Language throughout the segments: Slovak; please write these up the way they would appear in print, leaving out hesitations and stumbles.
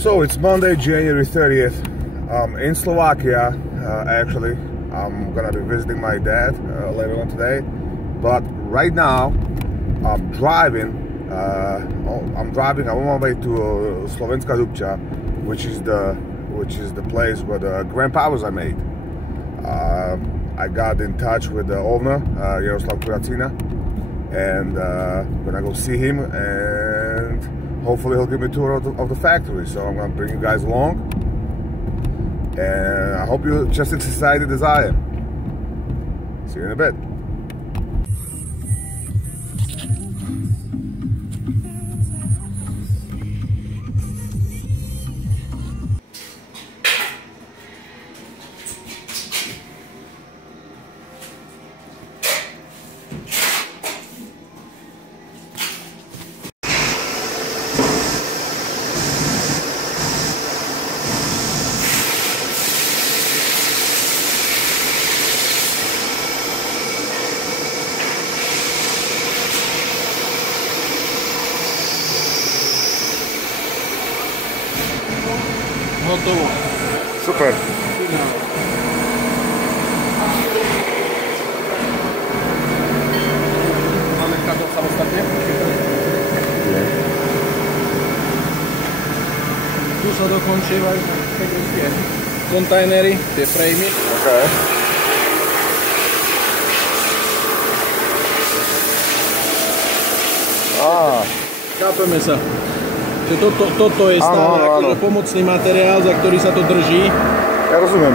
So it's Monday, January 30th. In Slovakia, actually. I'm gonna be visiting my dad later on today. But right now, I'm driving. I'm on my way to Slovenská Dubča, which is the place where the Grand Powers are made. I got in touch with the owner, Jaroslav Kuracina, and I'm gonna go see him, and hopefully he'll give me a tour of the factory. So I'm gonna bring you guys along, and I hope you're just as excited as I am. See you in a bit. Hotovo. Super. Máme kabel samostatne. Tu sa dokončívajú tie kontajnery, tie framey. Okay. Chápeme sa. Toto je stále akože pomocný materiál, za ktorý sa to drží. Ja rozumiem.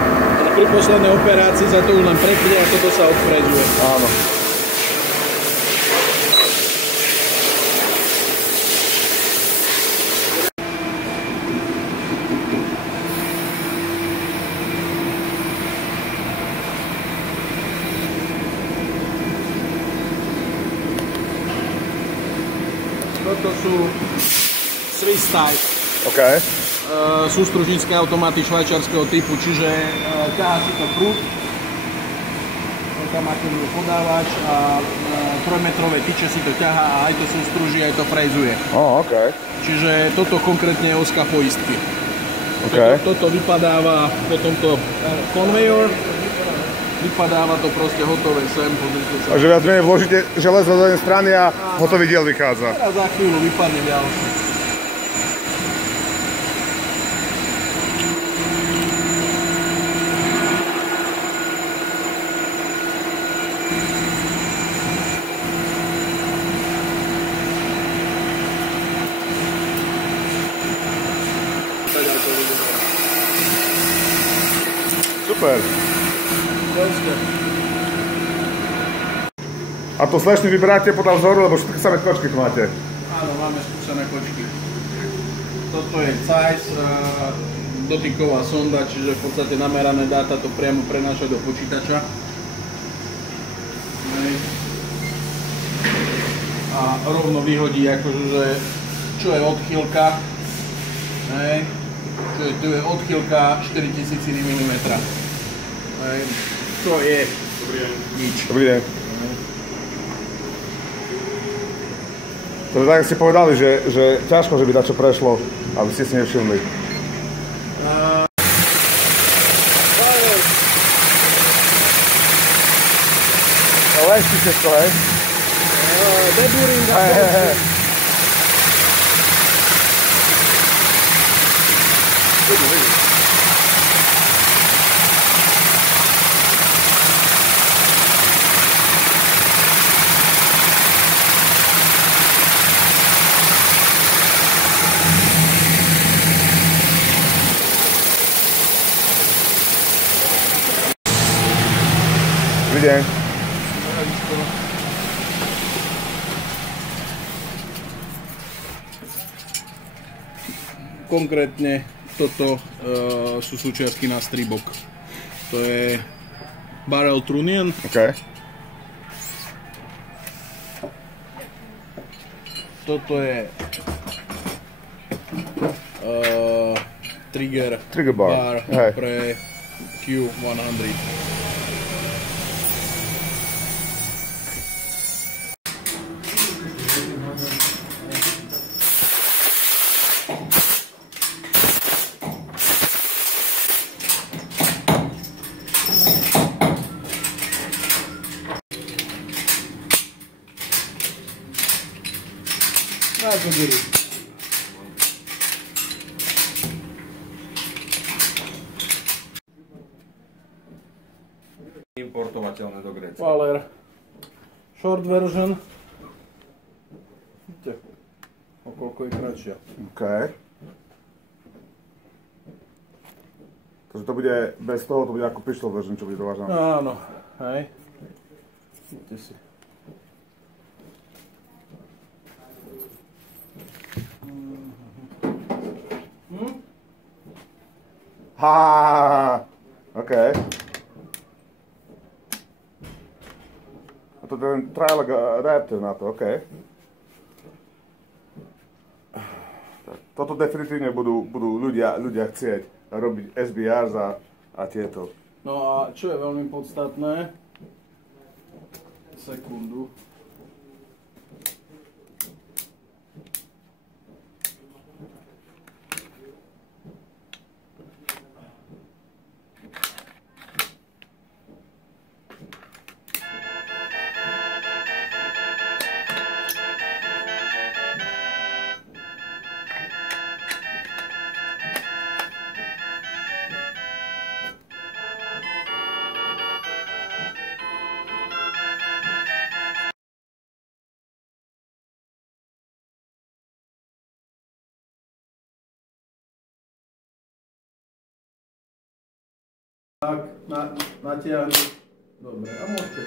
Pri poslednej operácii sa to už len prepne a toto sa odfrezuje. Áno. Toto sú Swiss type. OK. Sústružnícke automaty švajčiarskeho typu, čiže ťahá si to prúd. Tam máte podávač a 3-metrové tyče si to ťahá a aj to sústruží, aj to frejzuje. OK. Čiže toto konkrétne je oska poistky. OK. Toto vypadáva potom to konvejor. Vypadáva to proste hotové sem, pozrite sa. Takže viac menej vložíte železo do jednej strany a hotový diel vychádza. Teraz za chvíľu vypadne ďalší. Super. A to slešny vyberáte podľa vzoru, lebo všetky samé kočky tu máte? Áno, máme skúsené kočky. Toto je Zeiss, dotyková sonda, čiže v podstate namerané dáta to priamo prenáša do počítača. A rovno vyhodí akože, čo je odchýlka. Tu je odchýlka 4000 mm. To je nič. Dobrý deň. To tak ste povedali, že ťažko, že by dačo prešlo, aby ste si nevšimli. Lešti všetko, hej? Deburing a Vidím. Dobrý deň. Konkrétne toto sú súčiastky na stribok. To je barrel trunnion. OK. Toto je trigger bar pre Q100. Na to diri. Importovateľné do Grécka. Valer. Short version. Vidíte, o koľko je kratšia. OK. Takže to bude, bez toho to bude ako pistol version, čo bude dovážané. Áno, hej. Vidíte si. OK. A to je ten trial reactor na to, OK. Toto definitívne budú ľudia chcieť robiť SBR a tieto. No a čo je veľmi podstatné, sekundu. Tak, natiahnuť. Dobre, a môžete.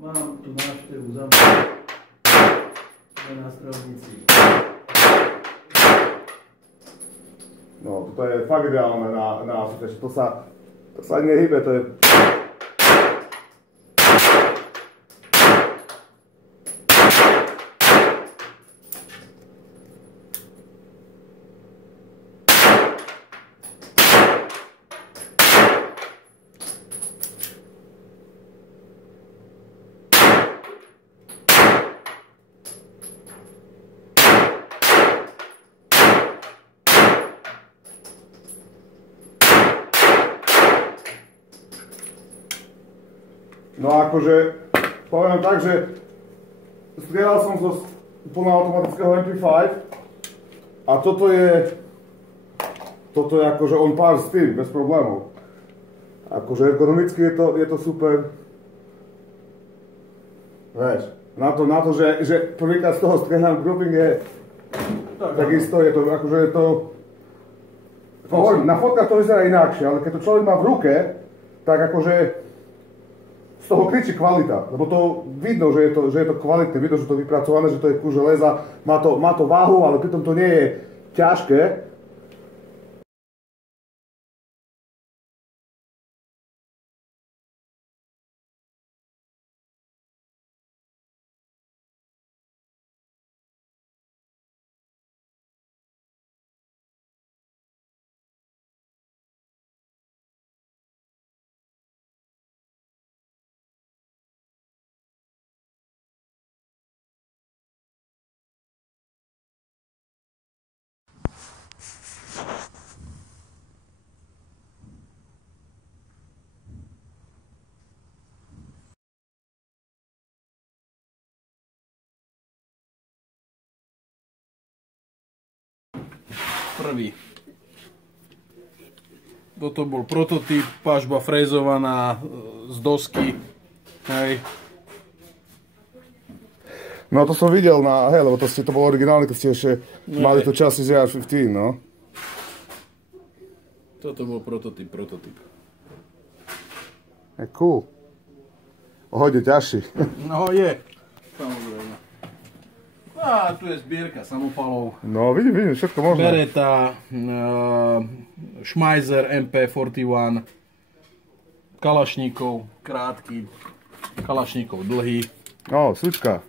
Mám tu návštevu zamknúť. Na strelnici. No, toto je fakt ideálne na asociačne. To sa nehybe, to je... No akože, poviem tak, že strieľal som zo plnoautomatického MP5 a toto je akože on par s tým, bez problémov. Akože ergonomicky je to super. Vieš, na to, že prvýkrát z toho strieľam grouping je takisto, je to akože je to... Na fotkách to vyzerá inakšie, ale keď to človek má v ruke, tak akože z toho kričí kvalita, lebo to vidno, že je to kvalitné, vidno, že to je vypracované, že to je kus železa, má to váhu, ale pritom to nie je ťažké. Prvý. Toto bol prototyp, pažba frézovaná z dosky. Hej. No to som videl lebo to bolo originálne, keď ste ešte mali to časy z AR-15, no. Toto bol prototyp. Je cool. Hodne ťažší. No je, samozrejme. A tu je zbierka samopalov. No vidím, všetko možné. Beretta, Schmeiser MP41, Kalašníkov krátky, Kalašníkov dlhý. Ó, slička.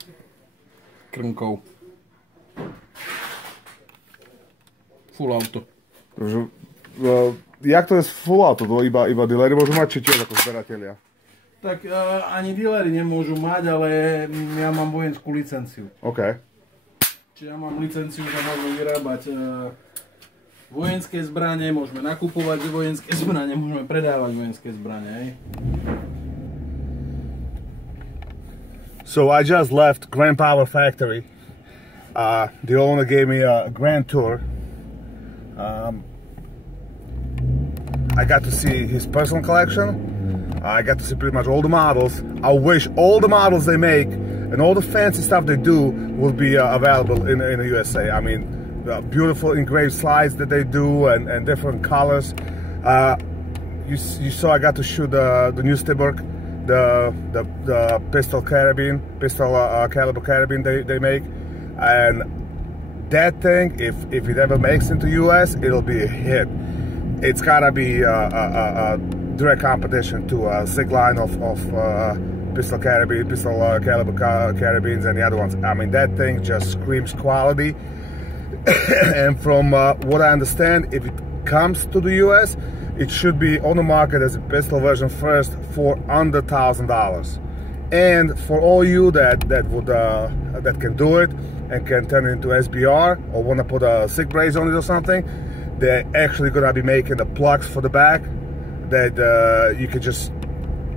Krnkov. Full auto. Jak to je z full auto? To iba dealery môžu mať, či tiež ako zberatelia? Tak ani dealery nemôžu mať, ale ja mám vojenskú licenciu. OK. Čiže ja mám licenciu, že môžem vyrábať vojenské zbrane, môžeme nakupovať vojenské zbrane, môžeme predávať vojenské zbrane, hej. So I just left Grand Power Factory. The owner gave me a grand tour. I got to see his personal collection. I got to see pretty much all the models. I wish all the models they make and all the fancy stuff they do will be available in the USA. I mean, beautiful engraved slides that they do and different colors. You saw I got to shoot the new Stibberg, the pistol carabine, caliber carabine they make, and that thing, if it ever makes into US, it'll be a hit. It's gotta be a direct competition to a sick line of pistol caliber carabines and the other ones. I mean, that thing just screams quality. And from what I understand, if it comes to the US, it should be on the market as a pistol version first for under $1,000. And for all you that can do it and can turn it into SBR or want to put a SIG brace on it or something, they're actually gonna be making the plugs for the back that you can just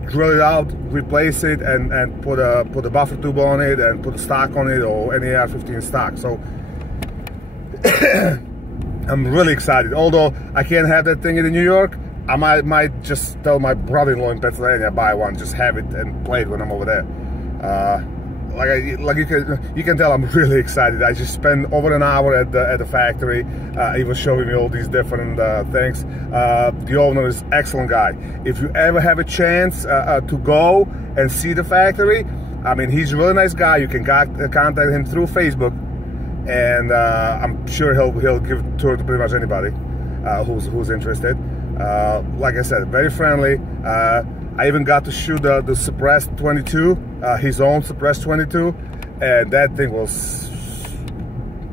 drill it out, replace it, and put a buffer tube on it and put a stock on it or any AR-15 stock. So I'm really excited. Although I can't have that thing in New York, I might just tell my brother-in-law in Pennsylvania buy one, just have it and play it when I'm over there. Like you can tell, I'm really excited. I just spent over an hour at the factory. He was showing me all these different things. The owner is an excellent guy. If you ever have a chance to go and see the factory, I mean, he's a really nice guy. You can contact him through Facebook, and I'm sure he'll give a tour to pretty much anybody who's interested. Like I said, very friendly. I even got to shoot the Suppressed 22, his own Suppressed 22, and that thing was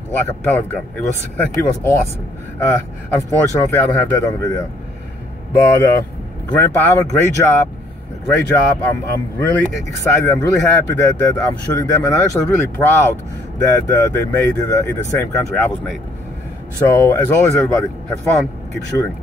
like a pellet gun. It was awesome. Unfortunately, I don't have that on the video. But Grand Power, great job. Great job. I'm really excited. I'm really happy that I'm shooting them, and I'm actually really proud that they made it in the same country I was made. So as always, everybody, have fun, keep shooting.